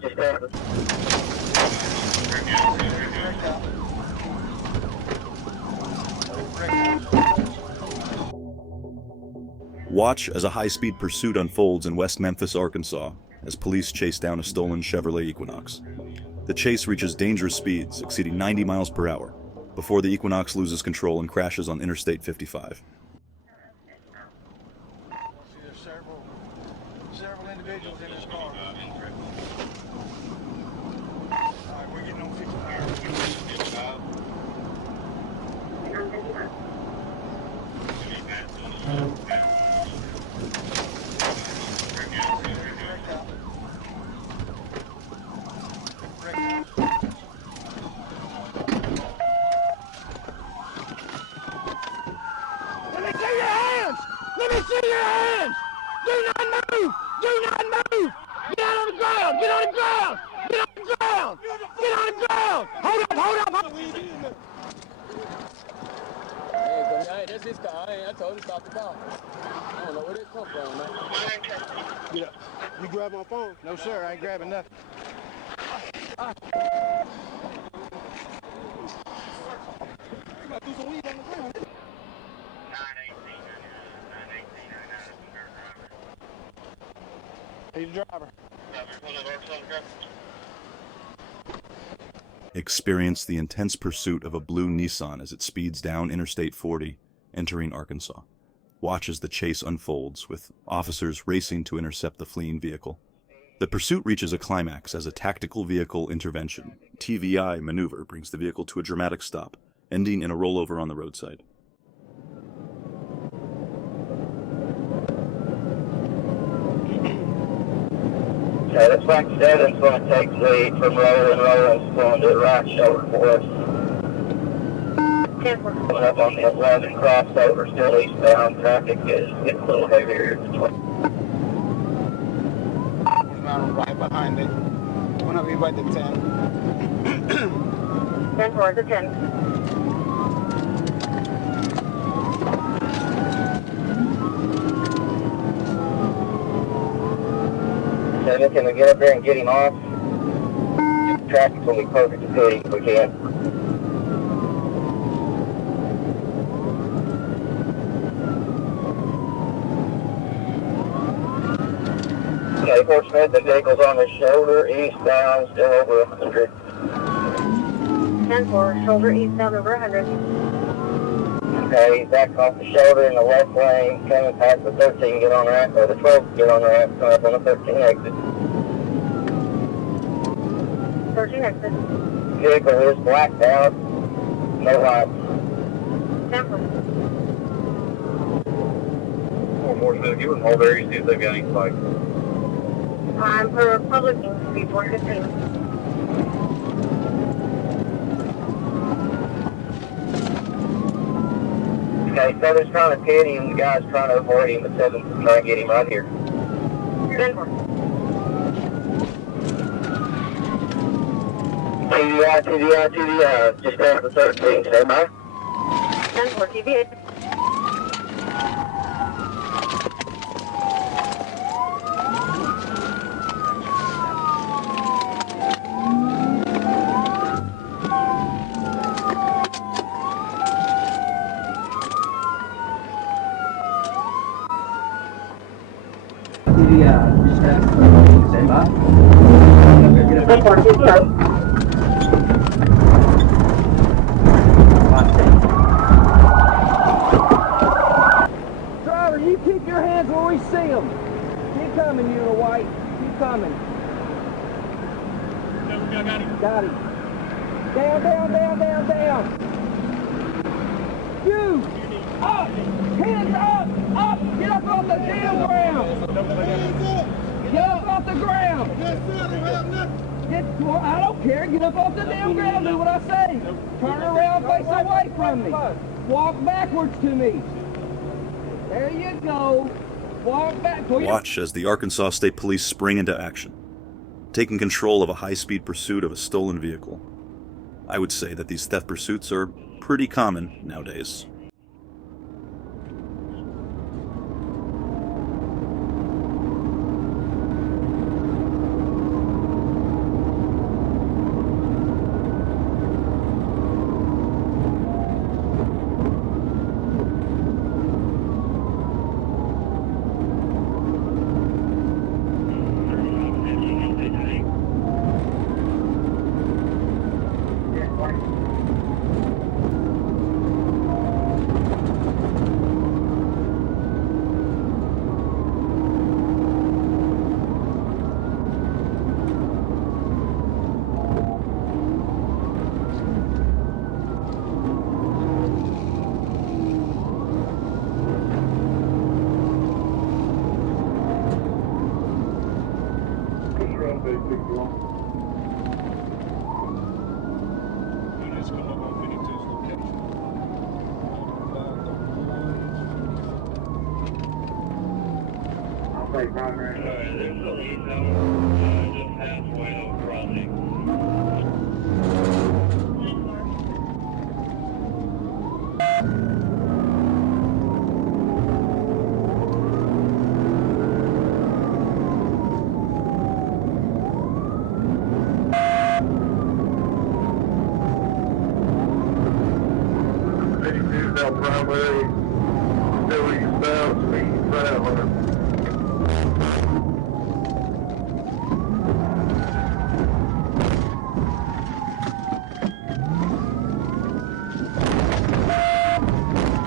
just after. Watch as a high-speed pursuit unfolds in West Memphis, Arkansas, as police chase down a stolen Chevrolet Equinox. The chase reaches dangerous speeds, exceeding 90 miles per hour, before the Equinox loses control and crashes on Interstate 55. There's several individuals in this car. Alright, we're getting on 55. Let me see your hands! Do not move! Do not move! Get out on the ground! Get on the ground! Get on the ground! Get on the ground! Hold up! Hold up! Hey, that's his car. I told him to stop the car. I don't know where they come from, man. Get up. You grab my phone? No, sir. I ain't grabbing nothing. You got to do some weed on the ground. He's the driver. Experience the intense pursuit of a blue Nissan as it speeds down Interstate 40, entering Arkansas. Watch as the chase unfolds, with officers racing to intercept the fleeing vehicle. The pursuit reaches a climax as a tactical vehicle intervention, TVI maneuver, brings the vehicle to a dramatic stop, ending in a rollover on the roadside. Okay, looks like 7's going to take lead from Roland's going to the right shoulder for us. Coming up on the 11 crossover, still eastbound. Traffic is getting a little heavier. Right behind it. One of you right to 10. 10 towards the 10. Seven, can we get up there and get him off? The traffic's going to be perfect to pit him if we can. Okay, Fort Smith, the vehicle's on the shoulder, eastbound, still over 100. 10 for shoulder eastbound over 100. Okay, he's back off the shoulder in the left lane, coming past the 13, get on the ramp, or the 12, get on the ramp, come up on the 13 exit. 13 exit. Vehicle is blacked out, no lights. 10 for. Fort Smith, give them hold there, you see if they've got any spikes. I'm for Republican, speed 415. Okay, Southern's trying to pit him, the guy's trying to avoid him, but Southern's trying to get him right here. 10 for. TVI, just after 13, stand by. 10 for TVA. Stand by. Driver, you keep your hands where we see them. Keep coming, you in the white. Keep coming. Got him. Got him. Down, down, down, down, down. You! Up! Hands up! Up! Get up off the damn ground! Get up off the ground! Well, I don't care. Get up off the damn ground. Do what I say. Turn around, face away from me. Walk backwards to me. There you go. Walk back. Watch as the Arkansas State Police spring into action, taking control of a high-speed pursuit of a stolen vehicle. I would say that these theft pursuits are pretty common nowadays. Interstate primary. Alright, there's no heat now. Just halfway over crossing. Primary, still eastbound, speed traveler.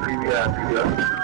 PBI.